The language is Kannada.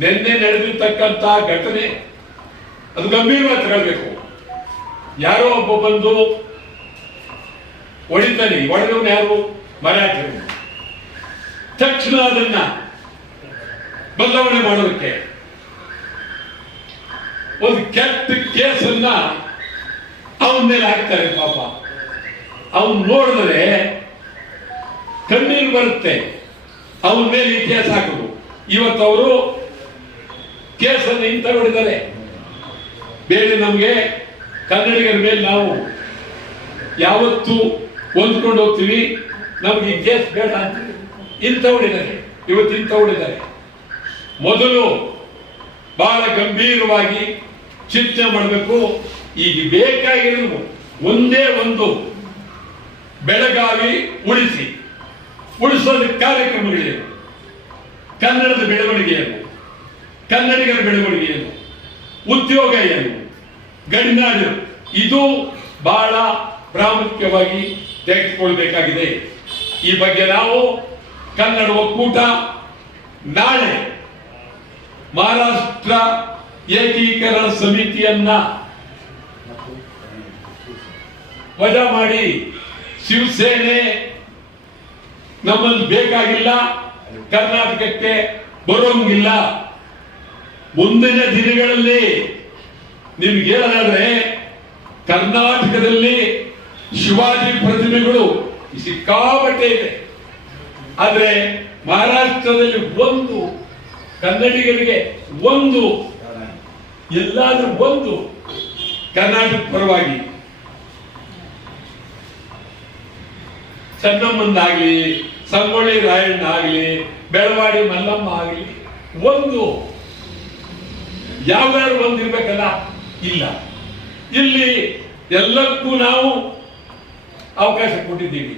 ನಿನ್ನೆ ನಡೆದಿರ್ತಕ್ಕಂಥ ಘಟನೆ ಅದು ಗಂಭೀರವಾಗಿ ತಗೊಳ್ಬೇಕು. ಯಾರೋ ಒಬ್ಬ ಬಂದು ಹೊಡಿತಾನೆ, ಹೊಡೆದವನು ಯಾರು? ಮರಾಠರು. ತಕ್ಷಣ ಅದನ್ನ ಬದಲಾವಣೆ ಮಾಡೋದಕ್ಕೆ ಒಂದು ಕೆಟ್ಟ ಕೇಸನ್ನ ಅವನ ಮೇಲೆ ಹಾಕ್ತಾರೆ. ಪಾಪ ಅವನ್ ನೋಡಿದ್ರೆ ಕಣ್ಣೀರು ಬರುತ್ತೆ. ಅವನ ಮೇಲೆ ಈ ಕೇಸ್ ಹಾಕೋದು. ಇವತ್ತು ಅವರು ಕೇಸನ್ನು ಇಂತ ಹೊಡಿದ್ದಾರೆ. ಬೇರೆ ನಮಗೆ ಕನ್ನಡಿಗರ ಮೇಲೆ ನಾವು ಯಾವತ್ತು ಹೊಂದ್ಕೊಂಡು ಹೋಗ್ತೀವಿ, ನಮ್ಗೆ ಈ ಕೇಸ್ ಬೇಡ ಅಂತ ಇಂತ ಹೊಡಿದ್ದಾರೆ. ಇವತ್ತು ಇಂತ ಹೊಡಿದ್ದಾರೆ. ಮೊದಲು ಬಹಳ ಗಂಭೀರವಾಗಿ ಚಿಂತನೆ ಮಾಡಬೇಕು. ಈಗ ಬೇಕಾಗಿರೋದು ಒಂದೇ ಒಂದು, ಬೆಳಗಾವಿ ಉಳಿಸೋದ ಕಾರ್ಯಕ್ರಮಗಳೇನು, ಕನ್ನಡದ ಬೆಳವಣಿಗೆ ಏನು, ಕನ್ನಡಿಗರ ಬೆಳವಣಿಗೆ ಏನು, ಉದ್ಯೋಗ ಏನು, ಗಡಿನಾಡು, ಇದು ಬಹಳ ಪ್ರಾಮುಖ್ಯವಾಗಿ ತೆಗೆದುಕೊಳ್ಬೇಕಾಗಿದೆ. ಈ ಬಗ್ಗೆ ನಾವು ಕನ್ನಡ ಒಕ್ಕೂಟ ನಾಳೆ ಮಹಾರಾಷ್ಟ್ರ ಏಕೀಕರಣ ಸಮಿತಿಯನ್ನ ವಜಾ ಮಾಡಿ, ಶಿವಸೇನೆ ನಮ್ಮಲ್ಲಿ ಬೇಕಾಗಿಲ್ಲ, ಕರ್ನಾಟಕಕ್ಕೆ ಬರೋಂಗಿಲ್ಲ. ಮುಂದಿನ ದಿನಗಳಲ್ಲಿ ನಿಮ್ಗೆ ಹೇಳೋದಾದ್ರೆ ಕರ್ನಾಟಕದಲ್ಲಿ ಶಿವಾಜಿ ಪ್ರತಿಮೆಗಳು ಸಿಕ್ಕಾಪಟ್ಟೆ ಇದೆ. ಆದ್ರೆ ಮಹಾರಾಷ್ಟ್ರದಲ್ಲಿ ಒಂದು ಕನ್ನಡಿಗರಿಗೆ ಒಂದು ಎಲ್ಲಾದ್ರೂ ಒಂದು ಕರ್ನಾಟಕ ಪರವಾಗಿ ಚೆನ್ನಮ್ಮಂದಾಗ್ಲಿ, ಸಂಗೊಳ್ಳಿ ರಾಯಣ್ಣ ಆಗ್ಲಿ, ಬೆಳವಾಡಿ ಮಲ್ಲಮ್ಮ ಆಗ್ಲಿ, ಒಂದು ಯಾವ್ದಾದ್ರು ಒಂದು ಇರ್ಬೇಕಲ್ಲ, ಇಲ್ಲ. ಇಲ್ಲಿ ಎಲ್ಲಕ್ಕೂ ನಾವು ಅವಕಾಶ ಕೊಟ್ಟಿದ್ದೀವಿ.